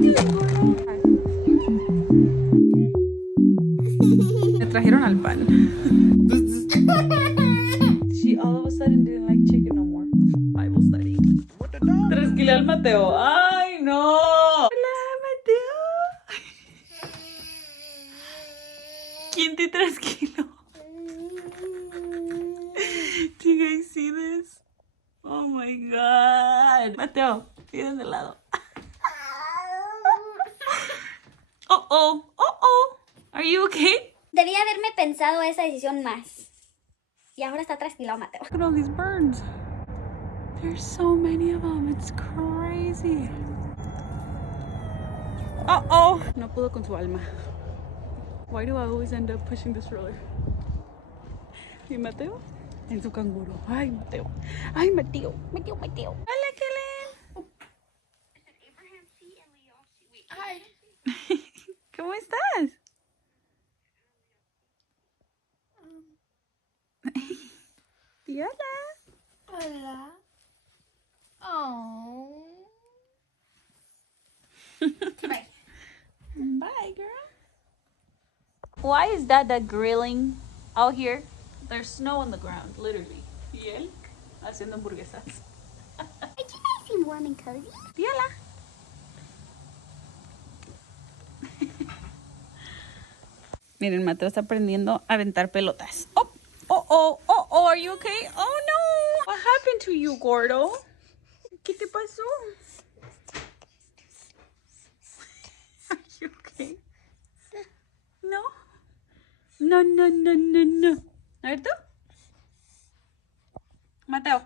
you doing, gordo? Me trajeron al pan. She all of a sudden didn't like chicken no more. Bible study. 3 kilos al Mateo. ¡Ay, no! Hola, Mateo. ¿Quién te 3 kilos? Do you guys see this? Oh my god. Mateo, piden de lado. Oh. Are you okay? Debía haberme pensado esa decisión más. Y ahora está trasquilado, Mateo. Look at all these birds. There's so many of them. It's crazy. No pudo con su alma. Why do I always end up pushing the stroller? ¿Y Mateo? En su canguro. Ay, Mateo. Hola, Kellen. Ay. ¿Cómo estás? Y hola. Hola. Oh. Bye. Bye, girl. Why is Dada grilling out here? There's snow on the ground, literally. Y él haciendo hamburguesas. Are you nice and warm and cozy? Y hola. Miren, Mateo está aprendiendo a aventar pelotas. Oh, are you okay? Oh no. What happened to you, gordo? ¿Qué te pasó? Are you okay? No. No. A ver tú. Mateo.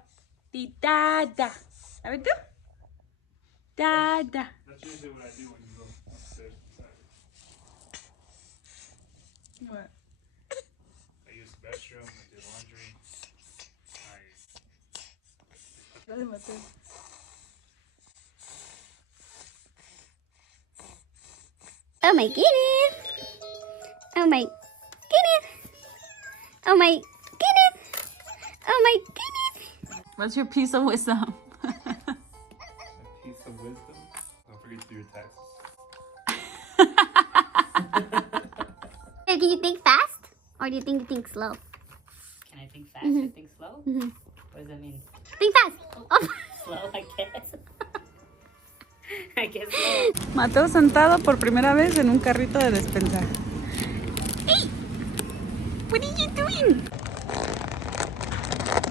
Di dada. A ver tú. Dada. That's usually what I do when you go upstairs. What? I use the restroom, I do laundry. Dale, Mateo. Oh my goodness. Oh my goodness. Oh my goodness. Oh my goodness. What's your piece of wisdom? A piece of wisdom. Don't forget to do your taxes. Can you think fast? Or do you think slow? Can I think fast or think slow? Mhm. What does that mean? Think fast. Oh. Slow, I guess. I guess slow. Mateo sentado por primera vez en un carrito de despensa. Hey, what are you doing?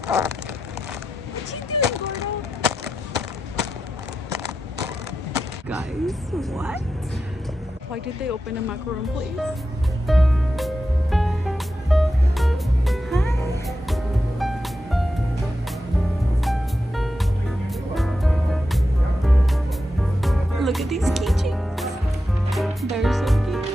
What you doing, gordo? Guys, what? Why did they open a macaron place? Look at these keychains. They're so cute.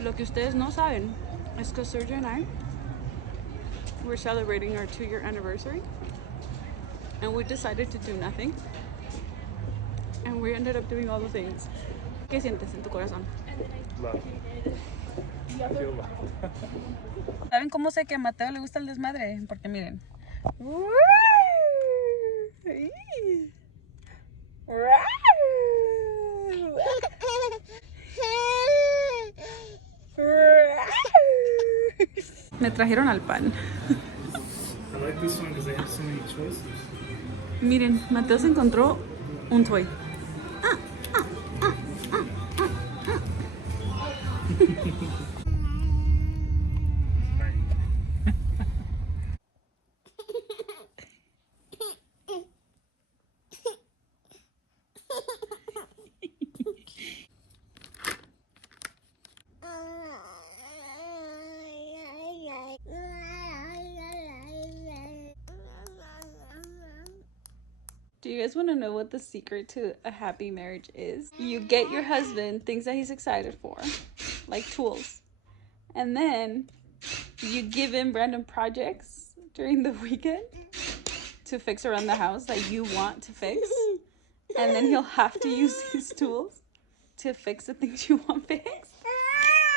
Lo que ustedes no saben es que Sergio and I were celebrating our 2-year anniversary. And we decided to do nothing. And we ended up doing all the things. ¿Qué sientes en tu corazón? Love. I feel love. ¿Saben cómo sé que a Mateo le gusta el desmadre? Porque miren. Me trajeron al pan. I like this one because they have so many choices. Miren, Mateo se encontró un toy. Do you guys want to know what the secret to a happy marriage is? You get your husband things that he's excited for, like tools. And then you give him random projects during the weekend to fix around the house that you want to fix. And then he'll have to use his tools to fix the things you want fixed.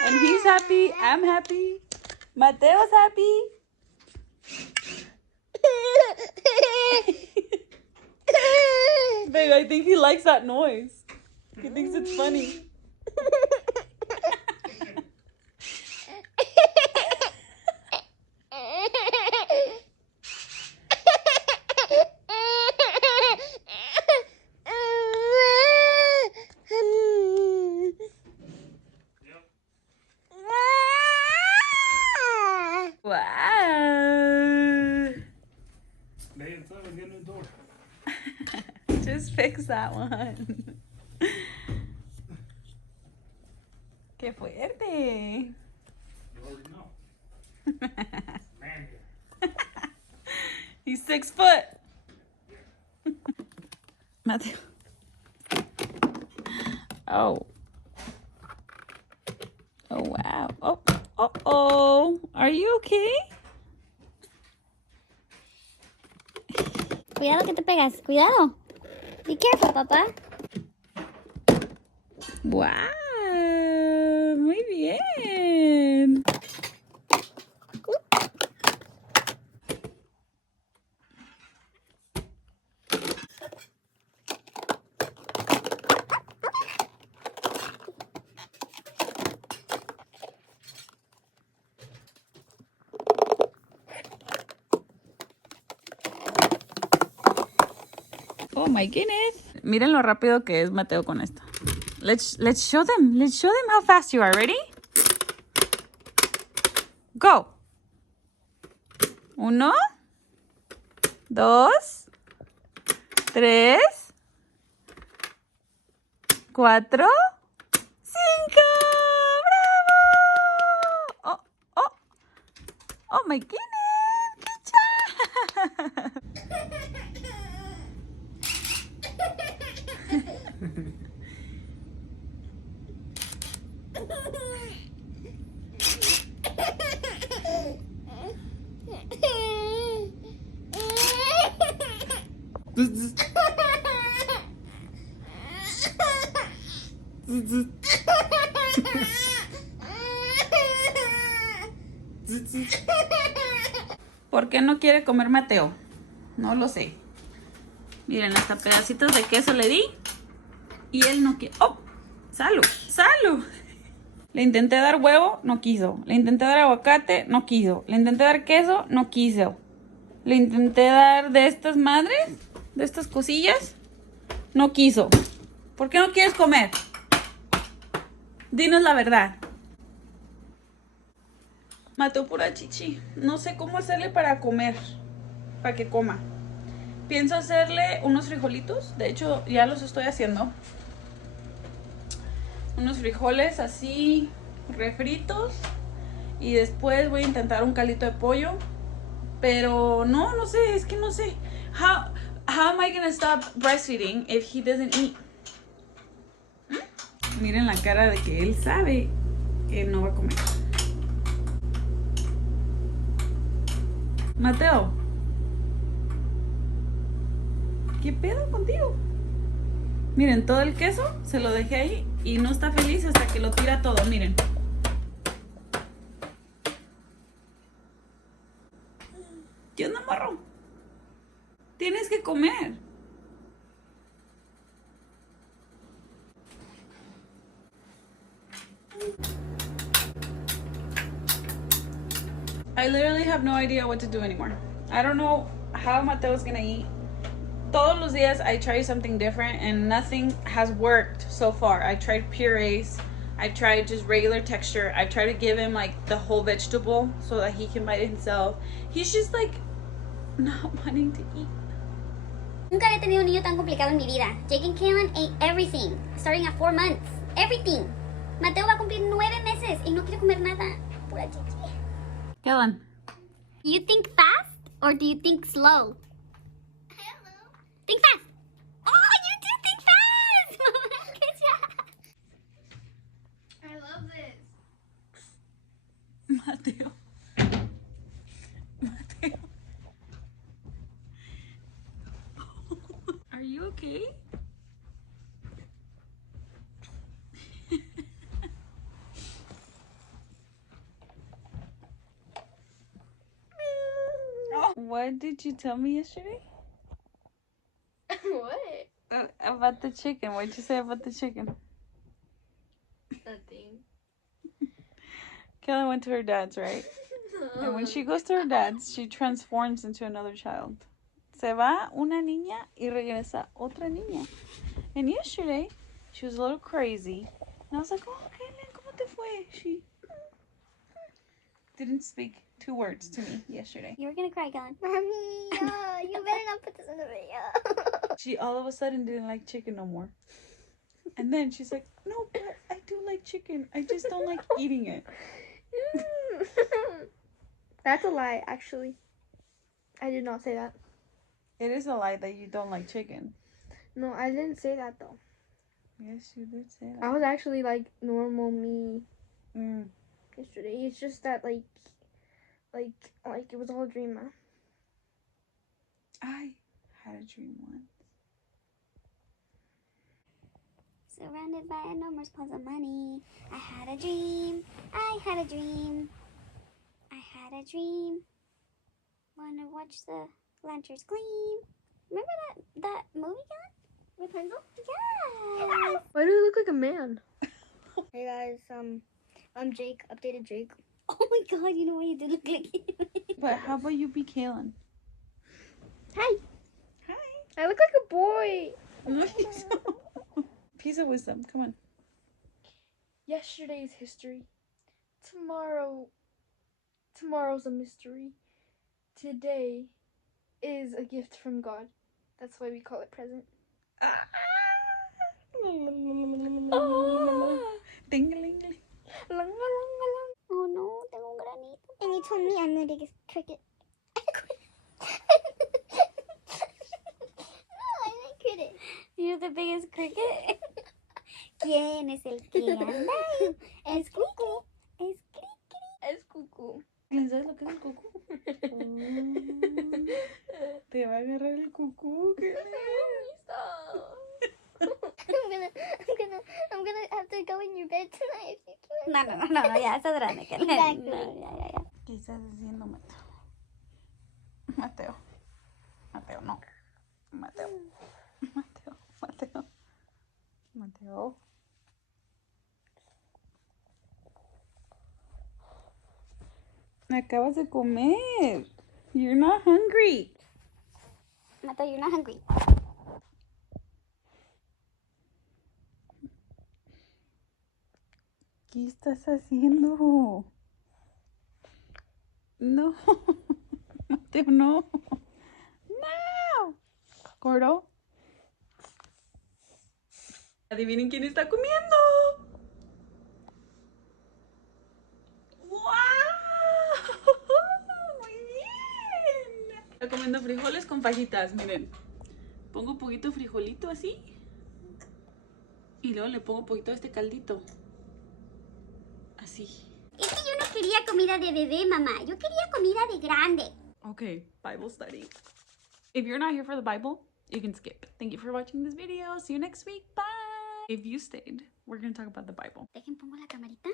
And he's happy. I'm happy. Mateo's happy. Babe, I think he likes that noise. He thinks it's funny. Wow. Lay inside and get a new door. Just fix that one. Qué fuerte. You already know. Man, He's 6 foot. Mateo. Oh. Oh, wow. Oh, oh. Are you okay? Cuidado que te pegas. Cuidado. Be careful, papá. Wow. Muy bien. Oh my goodness. Miren lo rápido que es Mateo con esto. Let's show them. Let's show them how fast you are. Ready? Go. 1, 2, 3, 4, 5. ¡Bravo! Oh, oh. Oh my goodness. Good job. ¿Por qué no quiere comer Mateo? No lo sé. Miren, hasta pedacitos de queso le di. Y él no quiere. ¡Oh! ¡Salud! ¡Salud! Le intenté dar huevo, no quiso. Le intenté dar aguacate, no quiso. Le intenté dar queso, no quiso. Le intenté dar de estas madres, de estas cosillas, no quiso. ¿Por qué no quieres comer? Dinos la verdad. Mateo pura chichi. No sé cómo hacerle para comer. Para que coma. Pienso hacerle unos frijolitos. De hecho, ya los estoy haciendo. Unos frijoles así refritos. Y después voy a intentar un caldito de pollo. Pero no sé. Es que no sé. How am I gonna stop breastfeeding if he doesn't eat? Miren la cara de que él sabe que no va a comer. Mateo, ¿qué pedo contigo? Miren, todo el queso se lo dejé ahí y no está feliz hasta que lo tira todo, miren. ¿Qué onda, morro? Tienes que comer. I literally have no idea what to do anymore. I don't know how Mateo's gonna eat. Todos los días I try something different and nothing has worked so far. I tried purees. I tried just regular texture. I tried to give him like the whole vegetable so that he can bite it himself. He's just like not wanting to eat. Nunca había tenido un niño tan complicado en mi vida. Jake and Kaylin ate everything, starting at 4 months. Everything. Mateo va a cumplir 9 meses y no quiere comer nada. Pura chichi. Kaylin. Do you think fast or do you think slow? Think fast. Oh, you do think fast. Good job. I love this. Mateo. Mateo. Really? What did you tell me yesterday? What? About the chicken. What did you say about the chicken? Nothing. Kelly went to her dad's, right? And when she goes to her dad's, she transforms into another child. Se va una niña y regresa otra niña. And yesterday, she was a little crazy. And I was like, oh, Kaylin, ¿cómo te fue? She didn't speak 2 words to me yesterday. You were gonna cry, Kellen. Mommy, you better not put this in the video. She all of a sudden didn't like chicken no more. And then she's like, no, but I do like chicken. I just don't like eating it. That's a lie, actually. I did not say that. It is a lie that you don't like chicken. No, I didn't say that though. Yes, you did say I that. was actually like normal me Mm. yesterday. It's just that like it was all a dream, man. I had a dream once. Surrounded by enormous piles of money. I had a dream. I had a dream. I had a dream. Wanna watch the lanterns gleam. Remember that movie, Kellen? Rapunzel? Yeah. Why do you look like a man? Hey guys, I'm Jake, updated Jake. Oh my god, you know what you do look like it. But how about you be Kaylin? Hi, Hi. I look like a boy. No, you don't. Piece of wisdom. Come on. Yesterday's history. Tomorrow's a mystery. Today is a gift from God. That's why we call it present. Ding-a-ling-a-ling. Oh no, tengo un granito. And you told me I'm the biggest cricket. I like cricket. You're the biggest cricket. ¿Quién es el que anda ahí? Es Cucu. Es Criqui. Es cuckoo. ¿Sabes lo que es el cucú? Te va a agarrar el cucú. I'm gonna have to go in your bed tonight if you can. No, ya estás grande, Kellen. Exactly. No, ya. ¿Qué estás haciendo, Mateo? Mateo. Mateo, no. Mateo. Mateo. Mateo. Mateo. Acabas de comer. You're not hungry. Mateo, you're not hungry. ¿Qué estás haciendo? No. Mateo, no. No. Gordo. Adivinen quién está comiendo. ¡Wow! Muy bien. Está comiendo frijoles con fajitas, miren. Pongo un poquito de frijolito así. Y luego le pongo un poquito de este caldito. Así. Es que yo no quería comida de bebé, mamá. Yo quería comida de grande. Okay, Bible study. If you're not here for the Bible, you can skip. Thank you for watching this video. See you next week. Bye. If you stayed, we're going to talk about the Bible. Dejen pongo la camarita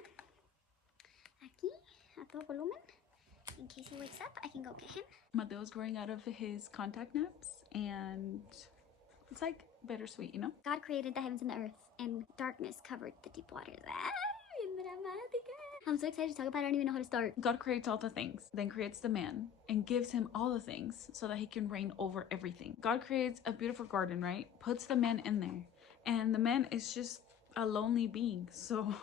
aquí a todo volumen. In case he wakes up, I can go get him. Mateo's growing out of his contact naps, and it's like bittersweet, you know? God created the heavens and the earth, and darkness covered the deep waters. Bien dramática. I'm so excited to talk about it. I don't even know how to start. God creates all the things, then creates the man, and gives him all the things so that he can reign over everything. God creates a beautiful garden, right? Puts the man in there, and the man is just a lonely being. So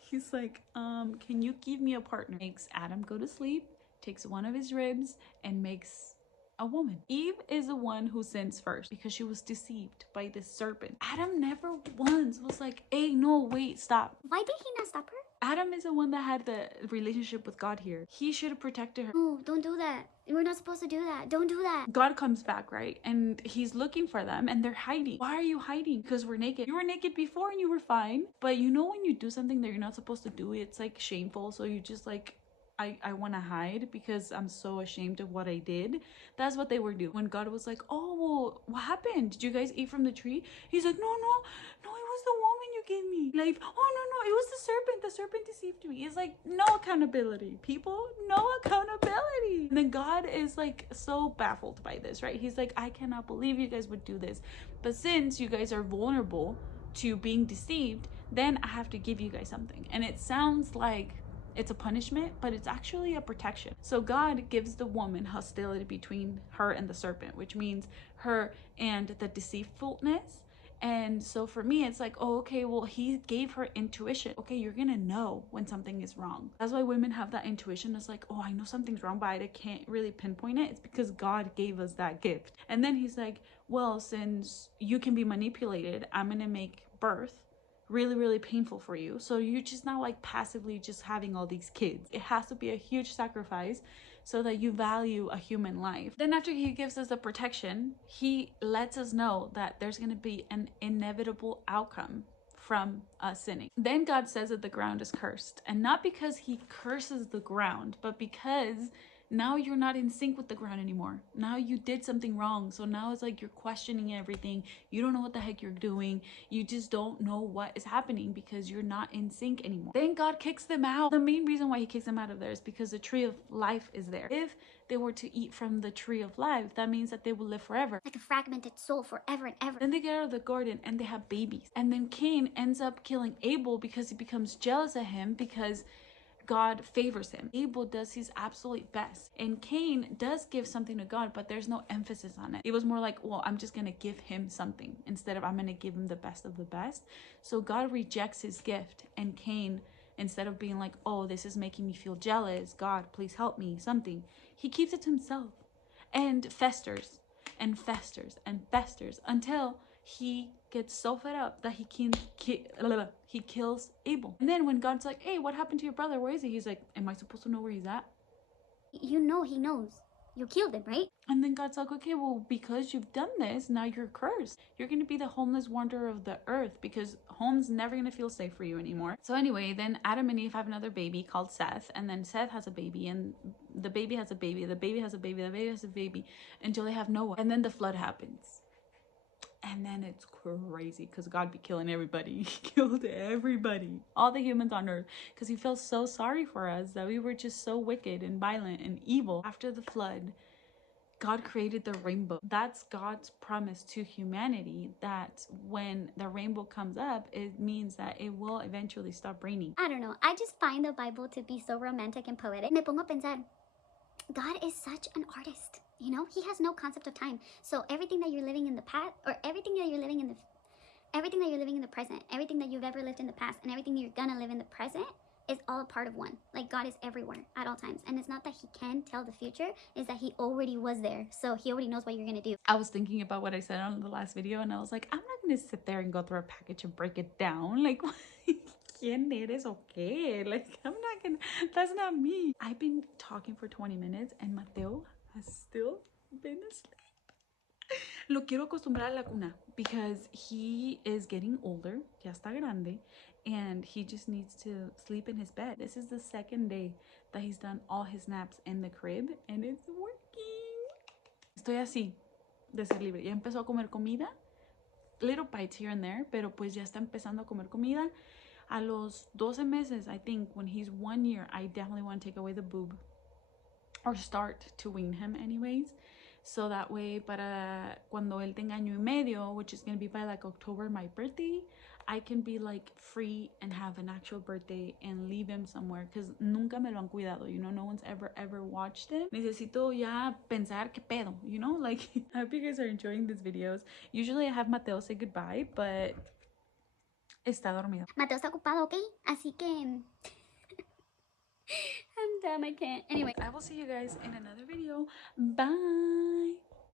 he's like, can you give me a partner? Makes Adam go to sleep, takes one of his ribs, and makes a woman. Eve is the one who sins first because she was deceived by this serpent. Adam never once was like, hey, no, wait, stop. Why did he not stop her? Adam is the one that had the relationship with God here. He should have protected her. No, don't do that. We're not supposed to do that. Don't do that. God comes back, right? And he's looking for them and they're hiding. Why are you hiding? Because we're naked. You were naked before and you were fine. But you know when you do something that you're not supposed to do, it's like shameful. So you just like I want to hide because I'm so ashamed of what I did. That's what they were doing. When God was like, oh, well, what happened? Did you guys eat from the tree? He's like, no, it was the woman you gave me. Like, oh, no, it was the serpent. The serpent deceived me. It's like, no accountability, people, no accountability. And then God is like so baffled by this, right? He's like, I cannot believe you guys would do this. But since you guys are vulnerable to being deceived, then I have to give you guys something. And it sounds like it's a punishment, but it's actually a protection. So God gives the woman hostility between her and the serpent, which means her and the deceitfulness. And so for me, it's like, oh, okay, well, he gave her intuition. Okay, you're gonna know when something is wrong. That's why women have that intuition. It's like, oh, I know something's wrong, but I can't really pinpoint it. It's because God gave us that gift. And then he's like, well, since you can be manipulated, I'm gonna make birth really painful for you, so you're just not like passively just having all these kids. It has to be a huge sacrifice so that you value a human life. Then after he gives us the protection, he lets us know that there's going to be an inevitable outcome from us sinning. Then God says that the ground is cursed, and not because he curses the ground, but because now you're not in sync with the ground anymore. Now you did something wrong. So now it's like you're questioning everything. You don't know what the heck you're doing. You just don't know what is happening because you're not in sync anymore. Then God kicks them out. The main reason why he kicks them out of there is because the tree of life is there. If they were to eat from the tree of life, that means that they will live forever. Like a fragmented soul forever and ever. Then they get out of the garden and they have babies. And then Cain ends up killing Abel because he becomes jealous of him because God favors him. Abel does his absolute best. And Cain does give something to God, but there's no emphasis on it. It was more like, well, I'm just going to give him something instead of I'm going to give him the best of the best. So God rejects his gift. And Cain, instead of being like, oh, this is making me feel jealous, God, please help me, something, he keeps it to himself and festers and festers and festers until he gets so fed up that he kills Abel. And then when God's like, hey, what happened to your brother? Where is he? He's like, am I supposed to know where he's at? You know he knows. You killed him, right? And then God's like, okay, well, because you've done this, now you're cursed. You're going to be the homeless wanderer of the earth because home's never going to feel safe for you anymore. So anyway, then Adam and Eve have another baby called Seth. And then Seth has a baby and the baby has a baby. The baby has a baby. The baby has a baby until they have Noah. And then the flood happens. And then it's crazy because God be killing everybody. He killed everybody, all the humans on earth, because he feels so sorry for us that we were just so wicked and violent and evil. After the flood, God created the rainbow. That's God's promise to humanity that when the rainbow comes up, it means that it will eventually stop raining. I don't know. I just find the Bible to be so romantic and poetic. Me pongo a pensar, God is such an artist. You know, he has no concept of time. So everything that you're living in the past, or everything that you're living in the present, everything that you've ever lived in the past, and everything you're gonna live in the present is all a part of one. Like God is everywhere at all times. And it's not that he can tell the future, it's that he already was there. So he already knows what you're gonna do. I was thinking about what I said on the last video and I was like, I'm not gonna sit there and go through a package and break it down. Like, ¿quién eres o qué? Like, I'm not gonna, that's not me. I've been talking for 20 minutes and Mateo has still been asleep. Lo quiero acostumbrar a la cuna because he is getting older, ya está grande, and he just needs to sleep in his bed. This is the second day that he's done all his naps in the crib and it's working. Estoy así de ser libre. Ya empezó a comer comida, little bites here and there, pero pues ya está empezando a comer comida. A los 12 meses, I think, when he's 1 year, I definitely want to take away the boob or start to wean him anyways. So that way, para cuando él tenga año y medio, which is going to be by like October, my birthday, I can be like free and have an actual birthday and leave him somewhere because nunca me lo han cuidado, you know, no one's ever watched him. Necesito ya pensar qué pedo, you know, like I hope you guys are enjoying these videos. Usually I have Mateo say goodbye, but está dormido. Mateo está ocupado, ¿ok? Así que I'm dumb, I can't. Anyway, I will see you guys in another video. Bye.